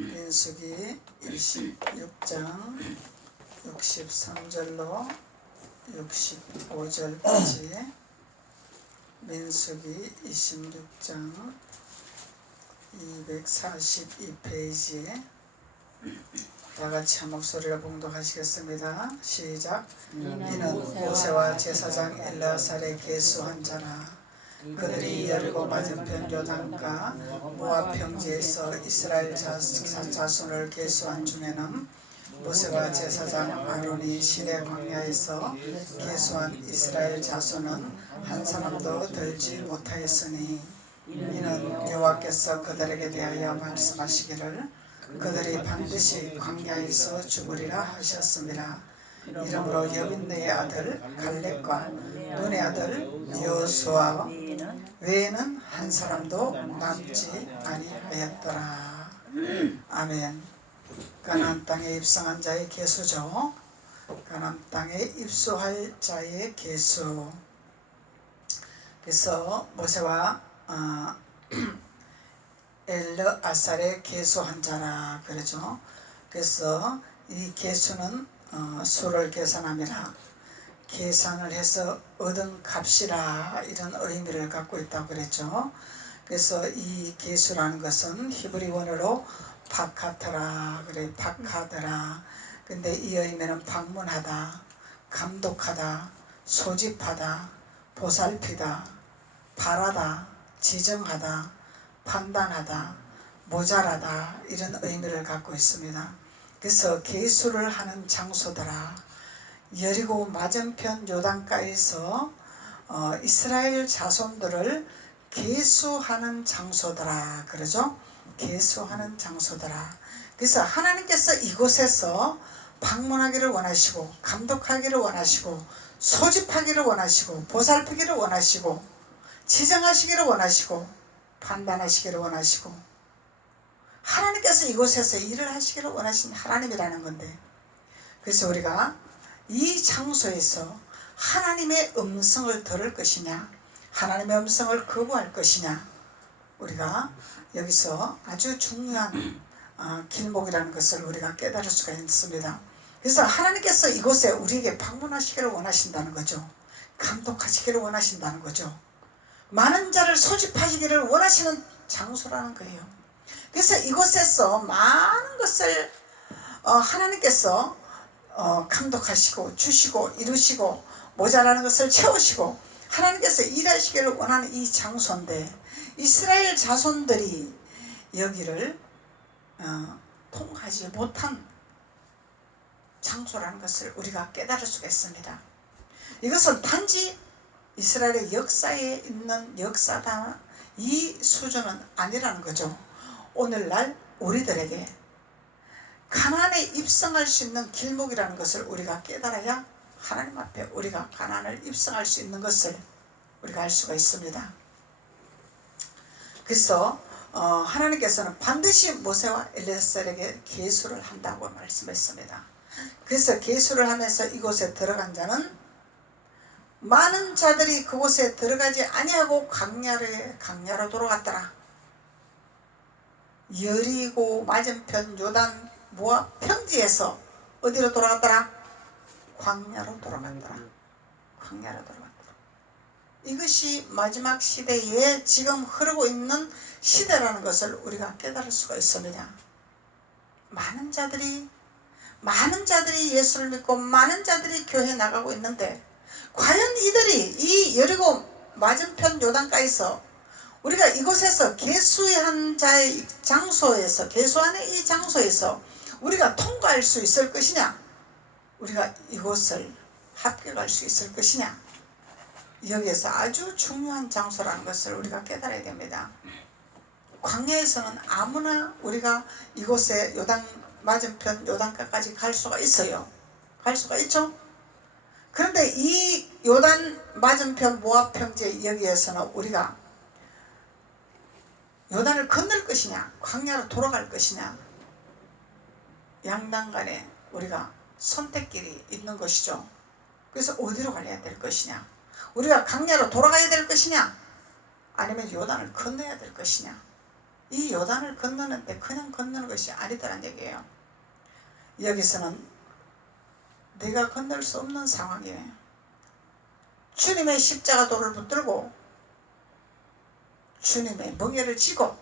민수기 26장 63절로 65절까지 민수기 26장 242페이지에 다같이 한 목소리로 봉독하시겠습니다. 시작. 이는 모세와 제사장 엘르아살의 계수한 자라. 그들이 여리고 맞은편 요단가 모압 평지에서 이스라엘 자손을 계수한 중에는 모세와 제사장 아론이 시내 광야에서 계수한 이스라엘 자손은 한 사람도 들지 못하였으니 이는 여호와께서 그들에게 대하여 말씀하시기를 그들이 반드시 광야에서 죽으리라 하셨습니다. 이러므로 여빈네의 아들 갈렙과 눈의 아들 여호수아 외에는 한 사람도 남지 아니하였더라. 아멘. 가나안 땅에 입성한 자의 계수죠. 가나안 땅에 입수할 자의 계수. 그래서 모세와 엘르아살의 계수한 자라 그러죠. 그래서 이 계수는 수를 계산함이라 계산을 해서 얻은 값이라 이런 의미를 갖고 있다고 그랬죠. 그래서 이 계수라는 것은 히브리 원어로 파카트라 그래. 파카드라. 근데 이 의미는 방문하다, 감독하다, 소집하다, 보살피다, 바라다, 지정하다, 판단하다, 모자라다 이런 의미를 갖고 있습니다. 그래서 계수를 하는 장소더라. 여리고 맞은편 요단가에서 이스라엘 자손들을 계수하는 장소더라 그러죠. 계수하는 장소더라. 그래서 하나님께서 이곳에서 방문하기를 원하시고 감독하기를 원하시고 소집하기를 원하시고 보살피기를 원하시고 지정하시기를 원하시고 판단하시기를 원하시고 하나님께서 이곳에서 일을 하시기를 원하신 하나님이라는 건데, 그래서 우리가 이 장소에서 하나님의 음성을 들을 것이냐 하나님의 음성을 거부할 것이냐, 우리가 여기서 아주 중요한 길목이라는 것을 우리가 깨달을 수가 있습니다. 그래서 하나님께서 이곳에 우리에게 방문하시기를 원하신다는 거죠. 감독하시기를 원하신다는 거죠. 많은 자를 소집하시기를 원하시는 장소라는 거예요. 그래서 이곳에서 많은 것을 하나님께서 감독하시고 주시고 이루시고 모자라는 것을 채우시고 하나님께서 일하시기를 원하는 이 장소인데, 이스라엘 자손들이 여기를 통하지 못한 장소라는 것을 우리가 깨달을 수가 있습니다. 이것은 단지 이스라엘의 역사에 있는 역사다 이 수준은 아니라는 거죠. 오늘날 우리들에게 가나안에 입성할 수 있는 길목이라는 것을 우리가 깨달아야 하나님 앞에 우리가 가나안을 입성할 수 있는 것을 우리가 알 수가 있습니다. 그래서 하나님께서는 반드시 모세와 엘르아살에게 계수를 한다고 말씀했습니다. 그래서 계수를 하면서 이곳에 들어간 자는 많은 자들이 그곳에 들어가지 아니하고 광야로 돌아갔더라. 여리고 맞은편 요단 모압 평지에서 어디로 돌아갔더라? 광야로 돌아갔더라. 광야로 돌아갔더라. 이것이 마지막 시대에 지금 흐르고 있는 시대라는 것을 우리가 깨달을 수가 있습니다. 많은 자들이 예수를 믿고 많은 자들이 교회에 나가고 있는데, 과연 이들이 이 여리고 맞은편 요단가에서 우리가 이곳에서 계수한 자의 장소에서 계수하는 이 장소에서 우리가 통과할 수 있을 것이냐, 우리가 이곳을 합격할 수 있을 것이냐, 여기에서 아주 중요한 장소라는 것을 우리가 깨달아야 됩니다. 광야에서는 아무나 우리가 이곳에 요단 맞은편 요단가까지 갈 수가 있어요. 갈 수가 있죠. 그런데 이 요단 맞은편 모압 평지 여기에서는 우리가 요단을 건널 것이냐 광야로 돌아갈 것이냐, 양단간에 우리가 선택길이 있는 것이죠. 그래서 어디로 가야 될 것이냐, 우리가 광야로 돌아가야 될 것이냐 아니면 요단을 건너야 될 것이냐, 이 요단을 건너는데 그냥 건너는 것이 아니더란 얘기예요. 여기서는 내가 건널 수 없는 상황이에요. 주님의 십자가 돌을 붙들고 주님의 멍에를 쥐고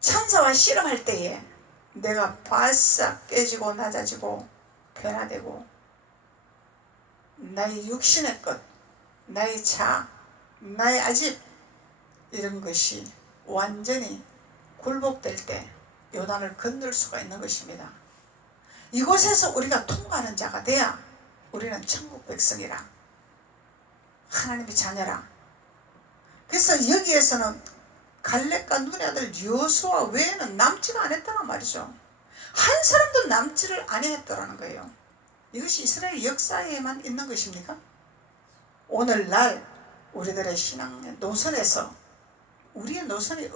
천사와 씨름할 때에 내가 바싹 깨지고 낮아지고 변화되고 나의 육신의 것, 나의 자, 나의 아집 이런 것이 완전히 굴복될 때 요단을 건널 수가 있는 것입니다. 이곳에서 우리가 통과하는 자가 돼야 우리는 천국 백성이라, 하나님의 자녀라. 그래서 여기에서는 갈렙과 눈의 아들 여호수아 외에는 남지가 않았다는 말이죠. 한 사람도 남지를 안 했더라는 거예요. 이것이 이스라엘 역사에만 있는 것입니까? 오늘날 우리들의 신앙의 노선에서 우리의 노선이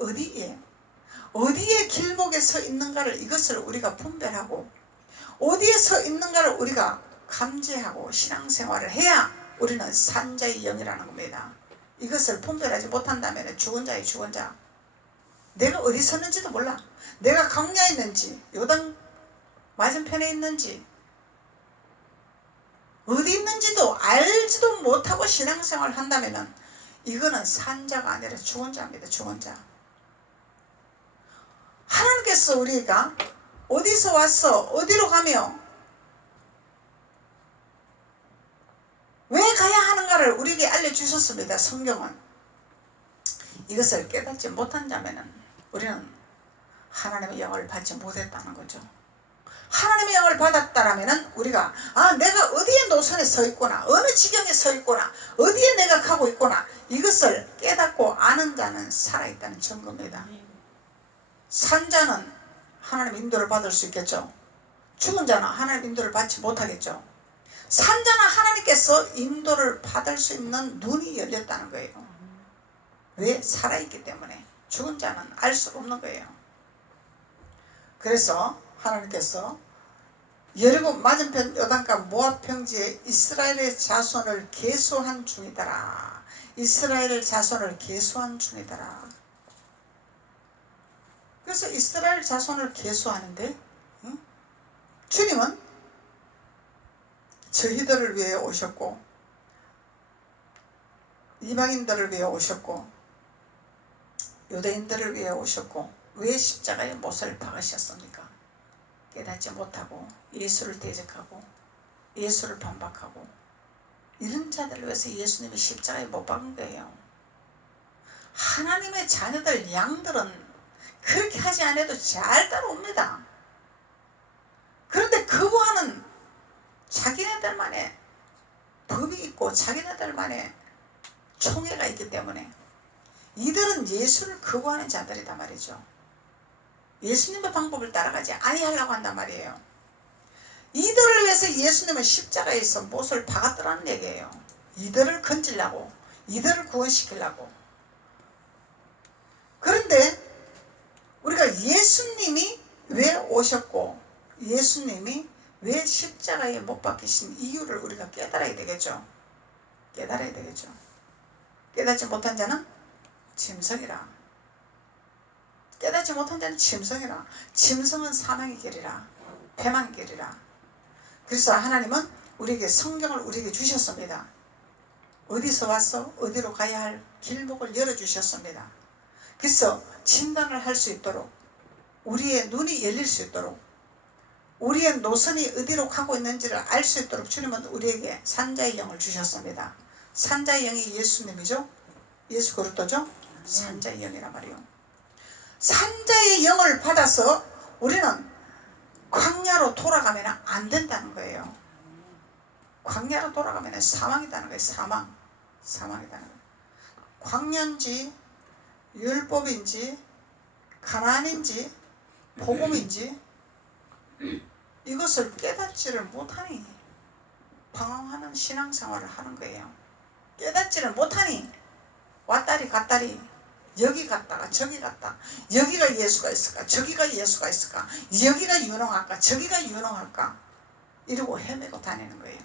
어디에 길목에 서 있는가를, 이것을 우리가 분별하고 어디에 서 있는가를 우리가 감지하고 신앙생활을 해야 우리는 산자의 영이라는 겁니다. 이것을 분별하지 못한다면 죽은 자의 죽은 자. 내가 어디 섰는지도 몰라. 내가 광야에 있는지 요단 맞은편에 있는지 어디 있는지도 알지도 못하고 신앙생활을 한다면 이거는 산자가 아니라 죽은 자입니다. 죽은 자. 하나님께서 우리가 어디서 왔어, 어디로 가며 왜 가야 하는가를 우리에게 알려주셨습니다. 성경은. 이것을 깨닫지 못한 자면은 우리는 하나님의 영을 받지 못했다는 거죠. 하나님의 영을 받았다라면은 우리가 내가 어디에 노선에 서 있구나, 어느 지경에 서 있구나, 어디에 내가 가고 있구나, 이것을 깨닫고 아는 자는 살아있다는 증거입니다. 산 자는 하나님 인도를 받을 수 있겠죠. 죽은 자는 하나님 인도를 받지 못하겠죠. 산 자는 하나님께서 인도를 받을 수 있는 눈이 열렸다는 거예요. 왜? 살아있기 때문에. 죽은 자는 알 수 없는 거예요. 그래서 하나님께서 여리고 맞은편 요단과 모압 평지에 이스라엘의 자손을 계수한 중이더라. 이스라엘 자손을 계수한 중이더라. 그래서 이스라엘 자손을 계수하는데 주님은 저희들을 위해 오셨고 이방인들을 위해 오셨고 유대인들을 위해 오셨고 왜 십자가에 못을 박으셨습니까? 깨닫지 못하고 예수를 대적하고 예수를 반박하고 이런 자들을 위해서 예수님이 십자가에 못 박은 거예요. 하나님의 자녀들 양들은 그렇게 하지 않아도 잘 따라옵니다. 그런데 거부하는 자기네들만의 법이 있고 자기네들만의 총회가 있기 때문에 이들은 예수를 거부하는 자들이다 말이죠. 예수님의 방법을 따라가지 아니하려고 한단 말이에요. 이들을 위해서 예수님은 십자가에서 못을 박았더라는 얘기예요. 이들을 건지려고, 이들을 구원시키려고. 그런데 우리가 예수님이 왜 오셨고 예수님이 왜 십자가에 못 박히신 이유를 우리가 깨달아야 되겠죠. 깨달아야 되겠죠. 깨닫지 못한 자는 짐승이라. 깨닫지 못한 자는 짐승이라. 짐승은 사망의 길이라. 패망의 길이라. 그래서 하나님은 우리에게 성경을 우리에게 주셨습니다. 어디서 와서 어디로 가야 할 길목을 열어주셨습니다. 그래서 진단을 할 수 있도록 우리의 눈이 열릴 수 있도록 우리의 노선이 어디로 가고 있는지를 알 수 있도록 주님은 우리에게 산자의 영을 주셨습니다. 산자의 영이 예수님이죠. 예수 그리스도죠. 산자의 영이란 말이에요. 산자의 영을 받아서 우리는 광야로 돌아가면 안 된다는 거예요. 광야로 돌아가면 사망이라는 거예요. 사망이라는 거예요. 광야인지 율법인지 가나안인지 복음인지 이것을 깨닫지를 못하니 방황하는 신앙생활을 하는 거예요. 깨닫지를 못하니 왔다리 갔다리 여기 갔다가 저기 갔다 여기가 예수가 있을까 저기가 예수가 있을까 여기가 유능할까 저기가 유능할까 이러고 헤매고 다니는 거예요.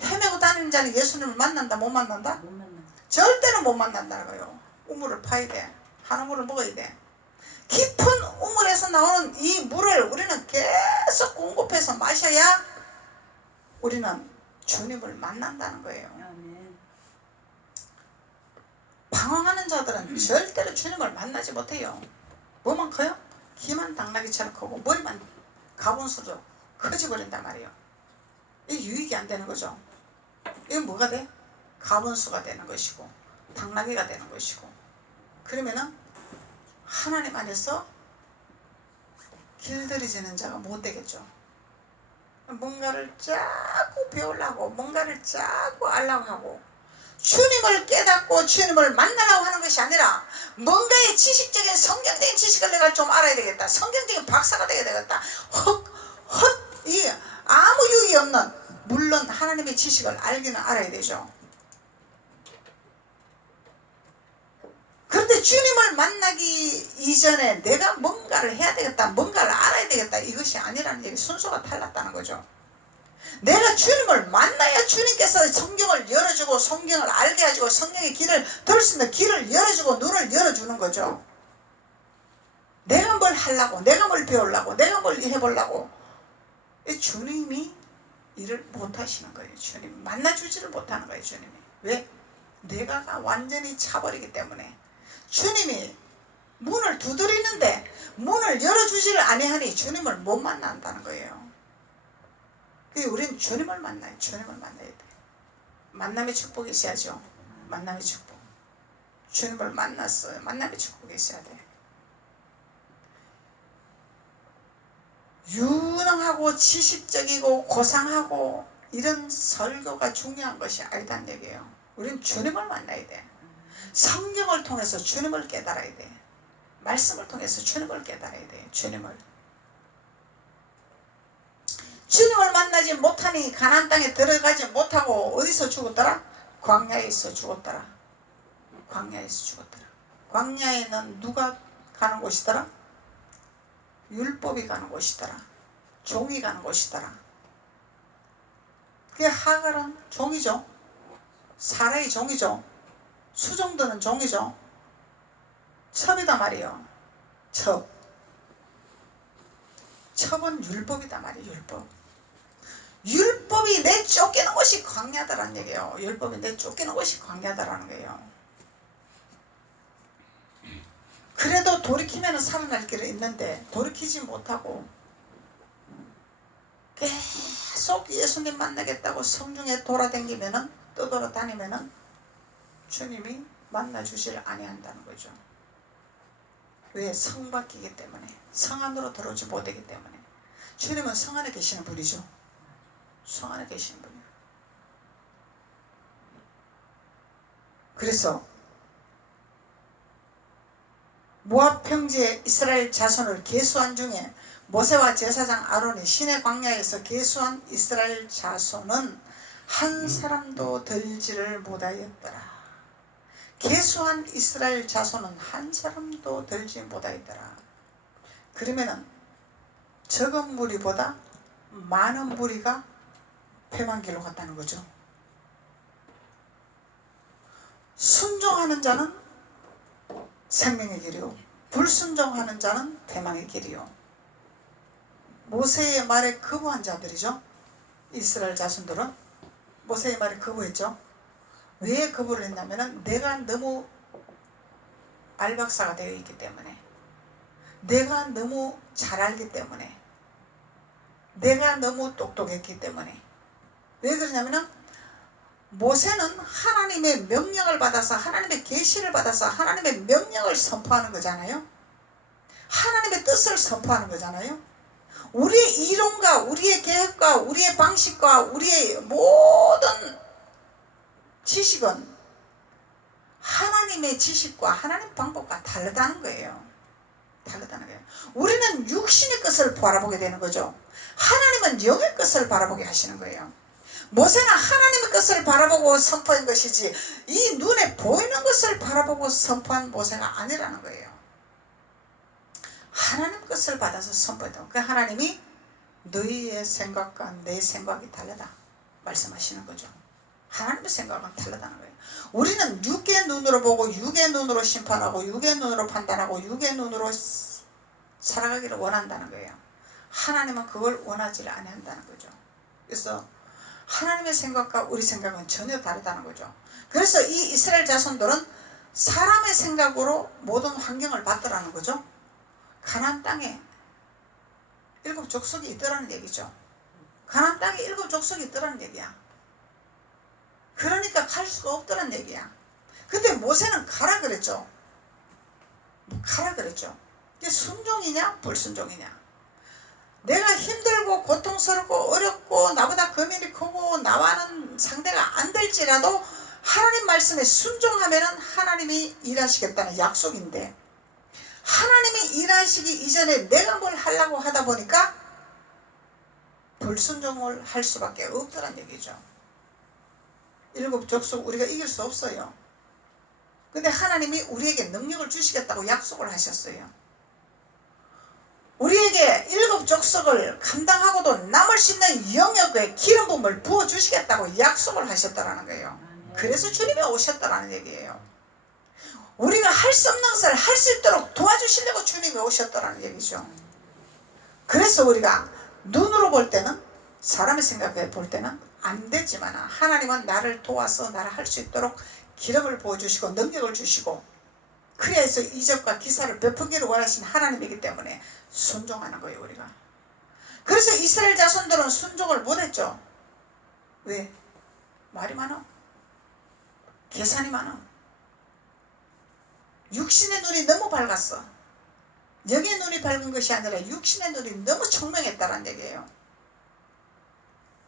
헤매고 다니는 자는 예수님을 만난다 못 만난다? 못 만난다. 절대로 못 만난다는 거예요. 우물을 파야 돼. 한 우물을 먹어야 돼. 깊은 우물에서 나오는 이 물을 우리는 계속 공급해서 마셔야 우리는 주님을 만난다는 거예요. 방황하는 자들은 절대로 주님을 만나지 못해요. 뭐만 커요? 키만 당나귀처럼 크고 머리만 가본수로 커져버린단 말이에요. 이게 유익이 안 되는 거죠. 이건 뭐가 돼? 가본수가 되는 것이고 당나귀가 되는 것이고, 그러면은 하나님 안에서 길들여지는 자가 못 되겠죠. 뭔가를 자꾸 배우려고 뭔가를 자꾸 알려고 하고, 주님을 깨닫고 주님을 만나려고 하는 것이 아니라 뭔가의 지식적인 성경적인 지식을 내가 좀 알아야 되겠다, 성경적인 박사가 되어야 되겠다, 이 아무 유익이 없는, 물론 하나님의 지식을 알기는 알아야 되죠. 그런데 주님을 만나기 이전에 내가 뭔가를 해야 되겠다, 뭔가를 알아야 되겠다, 이것이 아니라는 얘기, 순서가 달랐다는 거죠. 내가 주님을 만나야 주님께서 성경을 열어주고 성경을 알게 해주고 성경의 길을 들을 수 있는 길을 열어주고 눈을 열어주는 거죠. 내가 뭘 하려고, 내가 뭘 배우려고, 내가 뭘 해보려고, 주님이 일을 못하시는 거예요. 주님이 만나주지를 못하는 거예요. 주님이. 왜? 내가 완전히 차버리기 때문에. 주님이 문을 두드리는데 문을 열어주지를 아니하니 주님을 못 만난다는 거예요. 우리는 주님을 만나요. 주님을 만나야 돼. 만남의 축복이 있어야죠. 만남의 축복. 주님을 만났어요. 만남의 축복이 있어야 돼. 유능하고 지식적이고 고상하고 이런 설교가 중요한 것이 아니다는 얘기예요. 우리는 주님을 만나야 돼. 성경을 통해서 주님을 깨달아야 돼. 말씀을 통해서 주님을 깨달아야 돼. 주님을 만나지 못하니 가나안 땅에 들어가지 못하고 어디서 죽었더라? 광야에서 죽었더라. 광야에서 죽었더라. 광야에는 누가 가는 곳이더라? 율법이 가는 곳이더라. 종이 가는 곳이더라. 그게 하갈은 종이죠. 사라의 종이죠. 수종드는 종이죠. 첩이다 말이에요. 첩은 율법이다 말이에요. 율법이 내 쫓기는 것이 광야다라는 얘기예요. 율법이 내 쫓기는 것이 광야다라는 거예요. 그래도 돌이키면 살아날 길은 있는데 돌이키지 못하고 계속 예수님 만나겠다고 성중에 돌아다니면은, 떠돌아다니면은 주님이 만나주지를 아니한다는 거죠. 왜? 성 밖이기 때문에, 성 안으로 들어오지 못하기 때문에. 주님은 성 안에 계시는 분이죠. 성 안에 계시는 분이에요. 그래서 모압 평지에 이스라엘 자손을 계수한 중에 모세와 제사장 아론이 시내 광야에서 계수한 이스라엘 자손은 한 사람도 들지를 못하였더라. 계수한 이스라엘 자손은 한 사람도 들지 못하였더라. 그러면은 적은 무리보다 많은 무리가 패만길로 갔다는 거죠. 순종하는 자는 생명의 길이요, 불순종하는 자는 패망의 길이요. 모세의 말에 거부한 자들이죠. 이스라엘 자손들은 모세의 말에 거부했죠. 왜 거부를 했냐면은 내가 너무 알박사가 되어 있기 때문에, 내가 너무 잘 알기 때문에, 내가 너무 똑똑했기 때문에. 왜 그러냐면은 모세는 하나님의 명령을 받아서, 하나님의 계시를 받아서 하나님의 명령을 선포하는 거잖아요. 하나님의 뜻을 선포하는 거잖아요. 우리의 이론과 우리의 계획과 우리의 방식과 우리의 모든 지식은 하나님의 지식과 하나님 방법과 다르다는 거예요. 우리는 육신의 것을 바라보게 되는 거죠. 하나님은 영의 것을 바라보게 하시는 거예요. 모세는 하나님의 것을 바라보고 선포한 것이지 이 눈에 보이는 것을 바라보고 선포한 모세가 아니라는 거예요. 하나님 것을 받아서 선포했다. 그 하나님이 너희의 생각과 내 생각이 다르다 말씀하시는 거죠. 하나님의 생각은 다르다는 거예요. 우리는 육의 눈으로 보고 육의 눈으로 심판하고 육의 눈으로 판단하고 육의 눈으로 살아가기를 원한다는 거예요. 하나님은 그걸 원하지 않는다는 거죠. 그래서 하나님의 생각과 우리 생각은 전혀 다르다는 거죠. 그래서 이 이스라엘 자손들은 사람의 생각으로 모든 환경을 봤더라는 거죠. 가나안 땅에 7 족속이 있더라는 얘기죠. 가나안 땅에 7 족속이 있더라는 얘기야. 그러니까 갈 수가 없더란 얘기야. 근데 모세는 가라 그랬죠. 가라 그랬죠. 이게 순종이냐 불순종이냐. 내가 힘들고 고통스럽고 어렵고 나보다 거민이 크고 나와는 상대가 안 될지라도 하나님 말씀에 순종하면 하나님이 일하시겠다는 약속인데, 하나님이 일하시기 이전에 내가 뭘 하려고 하다 보니까 불순종을 할 수밖에 없더란 얘기죠. 7 족속 우리가 이길 수 없어요. 근데 하나님이 우리에게 능력을 주시겠다고 약속을 하셨어요. 우리에게 7 족속을 감당하고도 남을 수 있는 영역에 기름 부음을 부어주시겠다고 약속을 하셨다라는 거예요. 그래서 주님이 오셨다라는 얘기예요. 우리가 할 수 없는 것을 할 수 있도록 도와주시려고 주님이 오셨다라는 얘기죠. 그래서 우리가 눈으로 볼 때는, 사람의 생각에 볼 때는 안 되지만 하나님은 나를 도와서 나를 할 수 있도록 기름을 부어주시고 능력을 주시고, 그래서 이적과 기사를 베푸기를 원하신 하나님이기 때문에 순종하는 거예요 우리가. 그래서 이스라엘 자손들은 순종을 못했죠. 왜? 말이 많아. 계산이 많아. 육신의 눈이 너무 밝았어. 영의 눈이 밝은 것이 아니라 육신의 눈이 너무 총명했다는 얘기예요.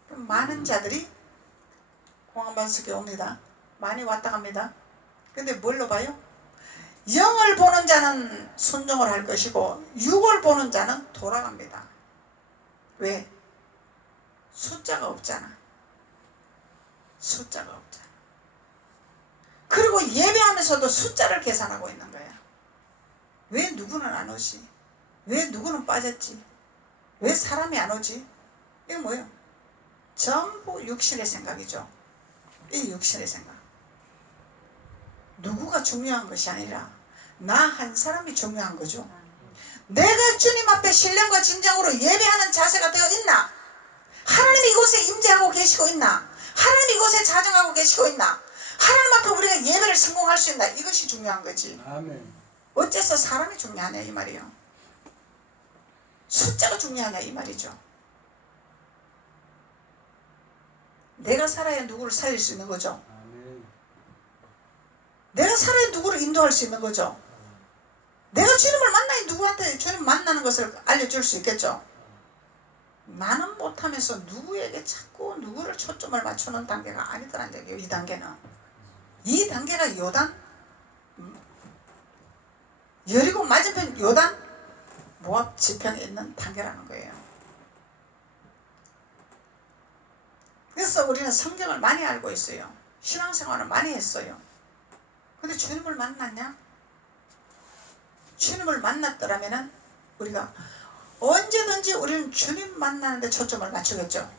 많은 자들이 공항반석에 옵니다. 많이 왔다 갑니다. 근데 뭘로 봐요? 영을 보는 자는 순종을 할 것이고 육을 보는 자는 돌아갑니다. 왜? 숫자가 없잖아. 숫자가 없잖아. 그리고 예배하면서도 숫자를 계산하고 있는 거야. 왜 누구는 안 오지? 왜 누구는 빠졌지? 왜 사람이 안 오지? 이거 뭐예요? 전부 육신의 생각이죠. 이 육신의 생각. 누구가 중요한 것이 아니라 나 한 사람이 중요한 거죠. 내가 주님 앞에 신령과 진정으로 예배하는 자세가 되어 있나? 하나님이 이곳에 임재하고 계시고 있나? 하나님이 이곳에 자정하고 계시고 있나? 하나님 앞에 우리가 예배를 성공할 수 있나? 이것이 중요한 거지. 아멘. 어째서 사람이 중요하냐 이 말이에요. 숫자가 중요하냐 이 말이죠. 내가 살아야 누구를 살릴 수 있는 거죠. 아멘. 내가 살아야 누구를 인도할 수 있는 거죠. 내가 주님을 만나야 누구한테 주님 만나는 것을 알려줄 수 있겠죠. 나는 못하면서 누구에게 자꾸 누구를 초점을 맞추는 단계가 아니더란 얘기예요. 이 단계는. 이 단계가 요단, 여리고 맞은편 요단 모압 지평에 있는 단계라는 거예요. 그래서 우리는 성경을 많이 알고 있어요. 신앙생활을 많이 했어요. 근데 주님을 만났냐? 주님을 만났더라면 우리가 언제든지 우리는 주님 만나는데 초점을 맞추겠죠.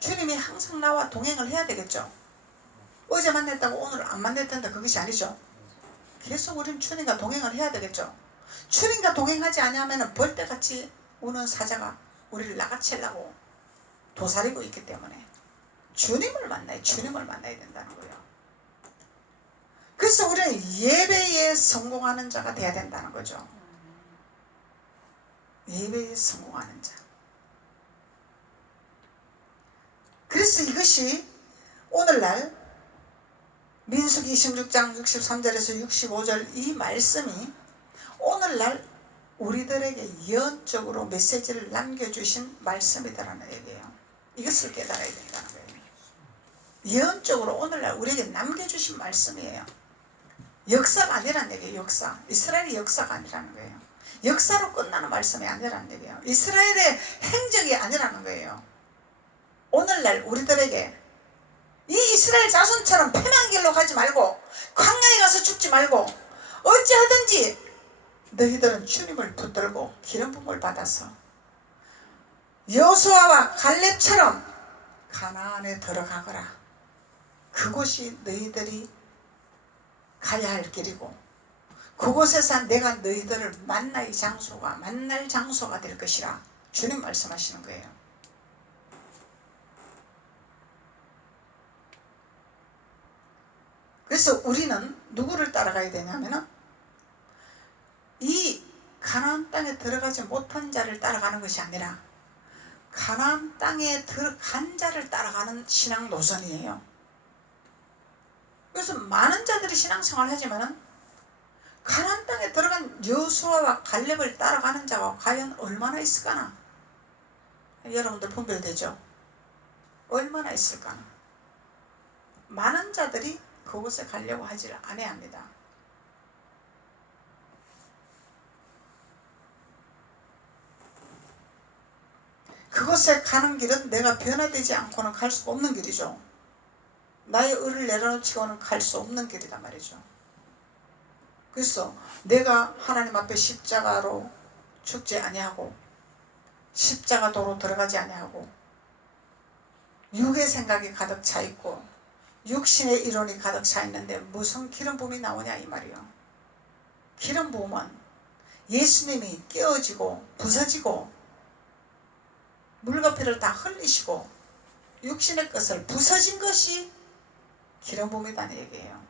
주님이 항상 나와 동행을 해야 되겠죠. 어제 만났다고 오늘 안 만났던데 그것이 아니죠. 계속 우리는 주님과 동행을 해야 되겠죠. 주님과 동행하지 않으면 벌떼같이 우는 사자가 우리를 낚아채려고 도사리고 있기 때문에 주님을 만나야 된다는 거예요. 그래서 우리는 예배에 성공하는 자가 돼야 된다는 거죠. 예배에 성공하는 자. 그래서 이것이 오늘날 민수기 26장 63절에서 65절 이 말씀이 오늘날 우리들에게 예언적으로 메시지를 남겨주신 말씀이다라는 얘기예요. 이것을 깨달아야 된다는 거예요. 예언적으로 오늘날 우리에게 남겨주신 말씀이에요. 역사가 아니라는 얘기예요. 역사. 이스라엘의 역사가 아니라는 거예요. 역사로 끝나는 말씀이 아니라는 얘기예요. 이스라엘의 행적이 아니라는 거예요. 오늘날 우리들에게 이 이스라엘 자손처럼 패망의 길로 가지 말고 광야에 가서 죽지 말고 어찌하든지 너희들은 주님을 붙들고 기름 부음을 받아서 여호수아와 갈렙처럼 가나안에 들어가거라. 그곳이 너희들이 가야 할 길이고 그곳에서 내가 너희들을 만날 장소가 될 것이라 주님 말씀하시는 거예요. 그래서 우리는 누구를 따라가야 되냐면은 이 가나안 땅에 들어가지 못한 자를 따라가는 것이 아니라 가나안 땅에 들어간 자를 따라가는 신앙 노선이에요. 그래서 많은 자들이 신앙생활을 하지만은 가나안 땅에 들어간 여호수아와 갈렙을 따라가는 자가 과연 얼마나 있을까나? 여러분들 분별되죠? 얼마나 있을까나? 많은 자들이 그곳에 가려고 하지를 않아야 합니다. 그곳에 가는 길은 내가 변화되지 않고는 갈 수 없는 길이죠. 나의 의를 내려놓치고는 갈 수 없는 길이란 말이죠. 그래서 내가 하나님 앞에 십자가로 죽지 아니하고 십자가도로 들어가지 아니하고 육의 생각이 가득 차 있고 육신의 이론이 가득 차 있는데 무슨 기름 부음이 나오냐 이 말이요. 기름 부음은 예수님이 깨어지고 부서지고 물과 피를 다 흘리시고 육신의 것을 부서진 것이 기름 부음이라는 얘기예요.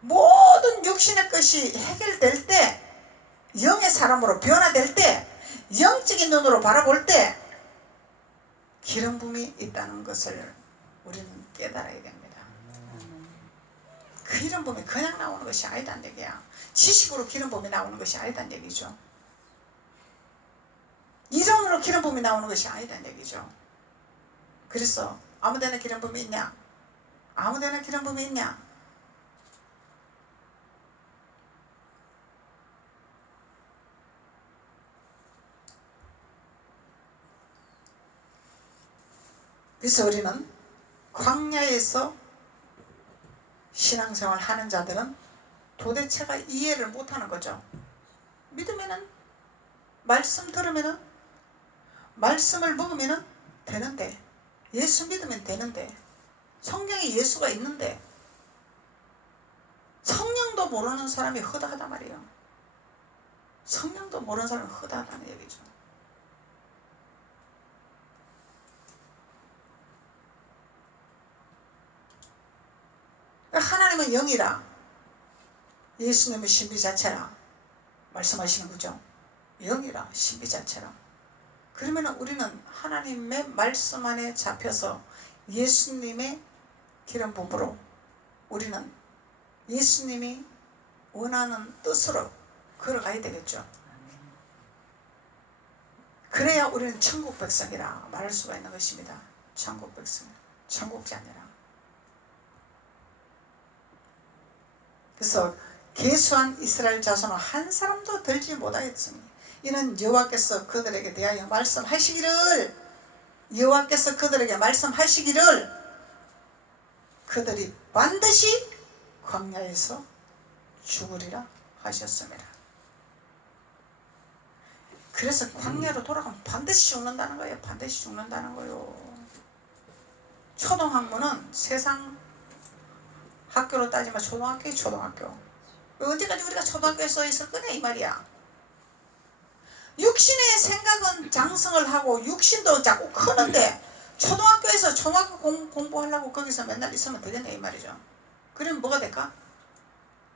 모든 육신의 것이 해결될 때, 영의 사람으로 변화될 때, 영적인 눈으로 바라볼 때 기름 부음이 있다는 것을 우리는 깨달아야 됩니다. 그 기름 부음이 그냥 나오는 것이 아니다는 얘기야. 지식으로 기름 부음이 나오는 것이 아니다는 얘기죠. 이론으로 기름 부음이 나오는 것이 아니다는 얘기죠. 그래서 아무데나 기름 부음이 있냐? 아무데나 기름 부음이 있냐? 그래서 우리는 광야에서 신앙생활 하는 자들은 도대체가 이해를 못하는 거죠. 믿으면은 말씀 들으면은 말씀을 먹으면은 되는데, 예수 믿으면 되는데, 성경에 예수가 있는데 성령도 모르는 사람이 허다하단 말이에요. 성령도 모르는 사람이 허다하다는 얘기죠. 하나님은 영이라 예수님은 신비 자체라 말씀하시는 거죠. 영이라 신비 자체라. 그러면 우리는 하나님의 말씀 안에 잡혀서 예수님의 기름 부음으로 우리는 예수님이 원하는 뜻으로 걸어가야 되겠죠. 그래야 우리는 천국 백성이라 말할 수가 있는 것입니다. 천국 백성, 천국 자녀라. 그래서 계수한 이스라엘 자손은 한 사람도 들지 못하였으니 이는 여호와께서 그들에게 대하여 말씀하시기를, 여호와께서 그들에게 말씀하시기를 그들이 반드시 광야에서 죽으리라 하셨습니다. 그래서 광야로 돌아가면 반드시 죽는다는 거예요. 반드시 죽는다는 거예요. 초등학교는 세상 학교로 따지면 초등학교에 초등학교. 언제까지 우리가 초등학교에 써 있을 거냐 이 말이야. 육신의 생각은 장성을 하고 육신도 자꾸 크는데 초등학교에서 초등학교 공부하려고 거기서 맨날 있으면 되겠냐 이 말이죠. 그러면 뭐가 될까?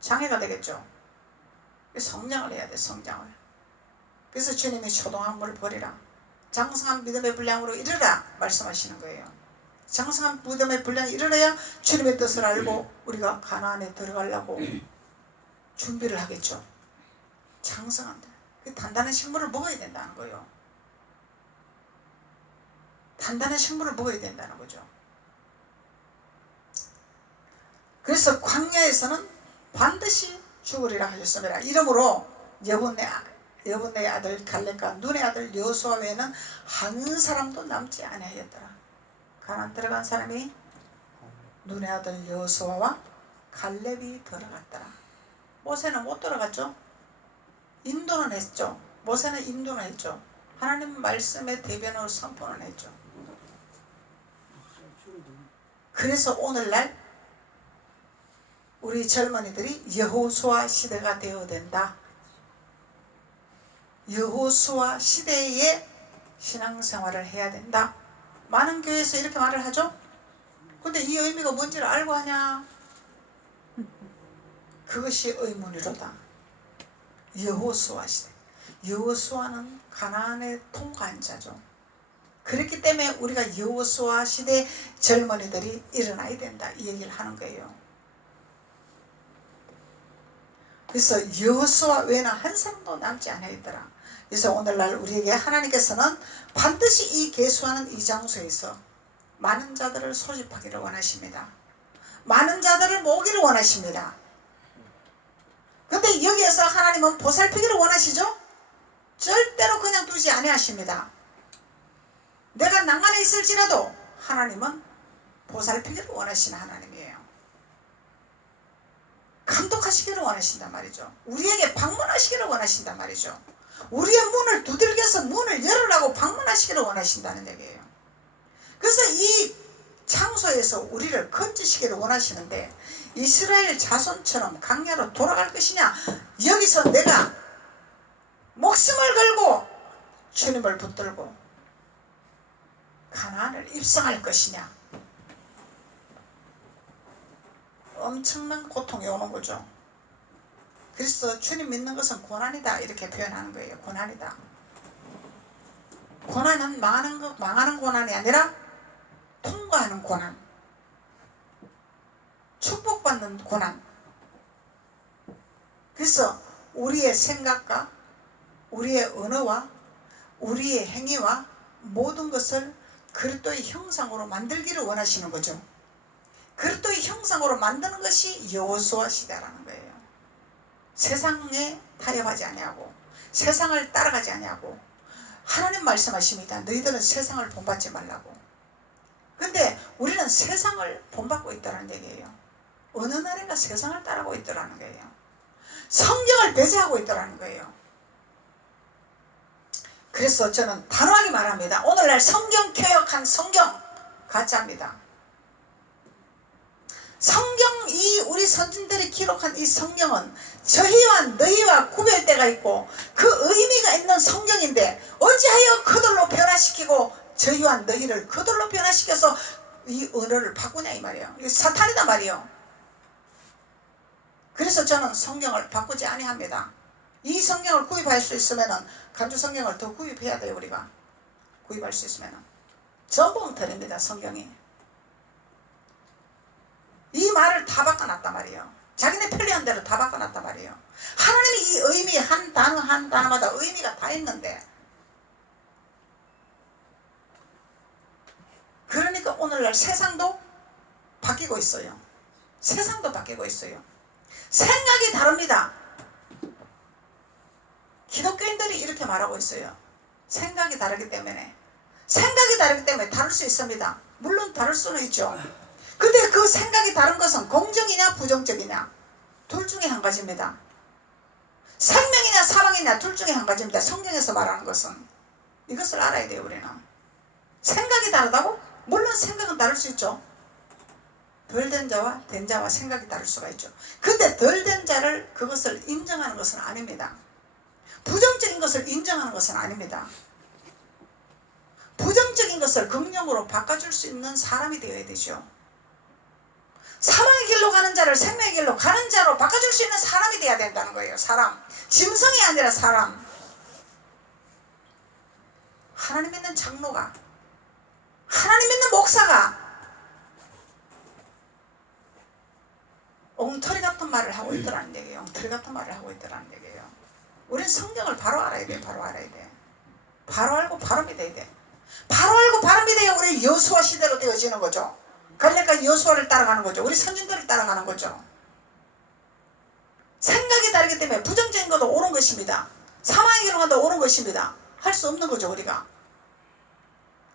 장애가 되겠죠. 성장을 해야 돼, 성장을. 그래서 주님이 초등학문을 버리라, 장성한 믿음의 분량으로 이르라 말씀하시는 거예요. 장성한 믿음의 분량이 이르러야 주님의 뜻을 알고 우리가 가나안에 들어가려고 준비를 하겠죠. 장성한데 단단한 식물을 먹어야 된다는 거예요. 단단한 식물을 먹어야 된다는 거죠. 그래서 광야에서는 반드시 죽으리라 하셨습니다. 이러므로 여분의 아들 갈렙과 눈의 아들 여호수아 외에는 한 사람도 남지 아니하였더라. 가나안 들어간 사람이 눈의 아들 여호수아와 갈렙이 들어갔더라. 모세는 못 들어갔죠. 인도는 했죠. 모세는 인도는 했죠. 하나님 말씀의 대변으로 선포는 했죠. 그래서 오늘날 우리 젊은이들이 여호수아 시대가 되어야 된다. 여호수아 시대의 신앙생활을 해야 된다. 많은 교회에서 이렇게 말을 하죠. 근데 이 의미가 뭔지를 알고 하냐? 그것이 의문이로다. 여호수아 시대. 여호수아는 가나안의 통과한 자죠. 그렇기 때문에 우리가 여호수아 시대 젊은이들이 일어나야 된다, 이 얘기를 하는 거예요. 그래서 여호수아 외에는 한 사람도 남지 않아 있더라. 그래서 오늘날 우리에게 하나님께서는 반드시 이 계수하는 이 장소에서 많은 자들을 소집하기를 원하십니다. 많은 자들을 모으기를 원하십니다. 근데 여기에서 하나님은 보살피기를 원하시죠? 절대로 그냥 두지 아니하십니다. 내가 난간에 있을지라도 하나님은 보살피기를 원하시는 하나님이에요. 감독하시기를 원하신단 말이죠. 우리에게 방문하시기를 원하신단 말이죠. 우리의 문을 두들겨서 문을 열으라고 방문하시기를 원하신다는 얘기예요. 그래서 이 장소에서 우리를 건지시기를 원하시는데, 이스라엘 자손처럼 강야로 돌아갈 것이냐, 여기서 내가 목숨을 걸고 주님을 붙들고 가나안을 입성할 것이냐. 엄청난 고통이 오는 거죠. 그래서 주님 믿는 것은 고난이다, 이렇게 표현하는 거예요. 고난이다. 고난은 망하는 고난이 아니라 통과하는 고난, 축복받는 고난. 그래서 우리의 생각과 우리의 언어와 우리의 행위와 모든 것을 그리스도의 형상으로 만들기를 원하시는 거죠. 그리스도의 형상으로 만드는 것이 여호수아 시대라는 거예요. 세상에 타협하지 아니하고 세상을 따라가지 아니하고, 하나님 말씀하십니다. 너희들은 세상을 본받지 말라고. 근데 우리는 세상을 본받고 있다는 얘기예요. 어느 나라가 세상을 따라가고 있더라는 거예요. 성경을 배제하고 있더라는 거예요. 그래서 저는 단호하게 말합니다. 오늘날 성경 개혁한 성경 가짜입니다. 성경, 이 우리 선진들이 기록한 이 성경은 저희와 너희와 구별대가 있고 그 의미가 있는 성경인데, 어찌하여 그들로 변화시키고 저희와 너희를 그들로 변화시켜서 이 언어를 바꾸냐 이 말이에요. 이게 사탄이다 말이에요. 그래서 저는 성경을 바꾸지 아니합니다. 이 성경을 구입할 수 있으면은 간주 성경을 더 구입해야 돼요. 우리가 구입할 수 있으면은 전부 엉터리입니다. 성경이. 이 말을 다 바꿔놨단 말이에요. 자기네 편리한 대로 다 바꿔놨단 말이에요. 하나님이 이 의미 한 단어 한 단어마다 의미가 다 있는데, 그러니까 오늘날 세상도 바뀌고 있어요. 세상도 바뀌고 있어요. 생각이 다릅니다. 기독교인들이 이렇게 말하고 있어요. 생각이 다르기 때문에. 생각이 다르기 때문에 다를 수 있습니다. 물론 다를 수는 있죠. 근데 그 생각이 다른 것은 긍정이냐 부정적이냐, 둘 중에 한 가지입니다. 생명이냐 사망이냐, 둘 중에 한 가지입니다. 성경에서 말하는 것은. 이것을 알아야 돼요. 우리는 생각이 다르다고? 물론 생각은 다를 수 있죠. 덜 된 자와 된 자와 생각이 다를 수가 있죠. 근데 덜 된 자를, 그것을 인정하는 것은 아닙니다. 부정적인 것을 인정하는 것은 아닙니다. 부정적인 것을 긍정으로 바꿔줄 수 있는 사람이 되어야 되죠. 사망의 길로 가는 자를 생명의 길로 가는 자로 바꿔줄 수 있는 사람이 되어야 된다는 거예요. 사람. 짐승이 아니라 사람. 하나님 믿는 장로가, 하나님 믿는 목사가 엉터리 같은 말을 하고 있더라는 얘기예요. 엉터리 같은 말을 하고 있더라는 얘기예요. 우리는 성경을 바로 알아야 돼. 바로 알아야 돼. 바로 알고 바로 믿어야 돼. 바로 알고 바로 믿어야 우리 여호수아 시대로 되어지는 거죠. 그러니까 여호수아를 따라가는 거죠. 우리 선진들을 따라가는 거죠. 생각이 다르기 때문에 부정적인 것도 옳은 것입니다. 사망의 길로 간다 옳은 것입니다. 할 수 없는 거죠. 우리가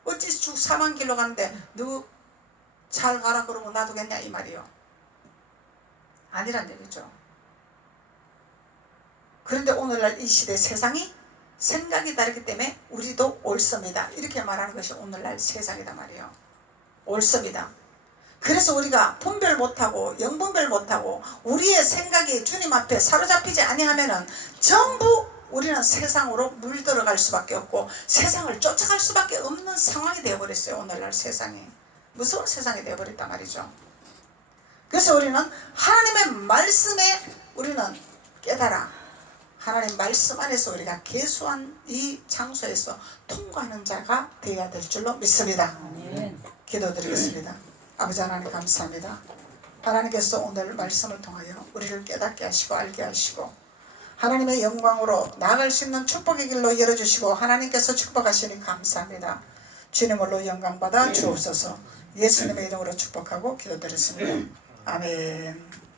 어찌 쭉 사망의 길로 가는데 누구 잘 가라 그러고 놔두겠냐 이 말이요. 아니란 얘기죠. 그런데 오늘날 이 시대 세상이 생각이 다르기 때문에 우리도 옳습니다. 이렇게 말하는 것이 오늘날 세상이다 말이에요. 옳습니다. 그래서 우리가 분별 못하고 영분별 못하고 우리의 생각이 주님 앞에 사로잡히지 아니하면은 전부 우리는 세상으로 물들어갈 수밖에 없고 세상을 쫓아갈 수밖에 없는 상황이 되어버렸어요. 오늘날 세상이 무서운 세상이 되어버렸단 말이죠. 그래서 우리는 하나님의 말씀에 우리는 깨달아 하나님 말씀 안에서 우리가 계수한 이 장소에서 통과하는 자가 되어야 될 줄로 믿습니다. 기도드리겠습니다. 아버지 하나님 감사합니다. 하나님께서 오늘 말씀을 통하여 우리를 깨닫게 하시고 알게 하시고 하나님의 영광으로 나아갈 수 있는 축복의 길로 열어주시고 하나님께서 축복하시니 감사합니다. 주님으로 영광받아 주옵소서. 예수님의 이름으로 축복하고 기도드렸습니다. 아멘.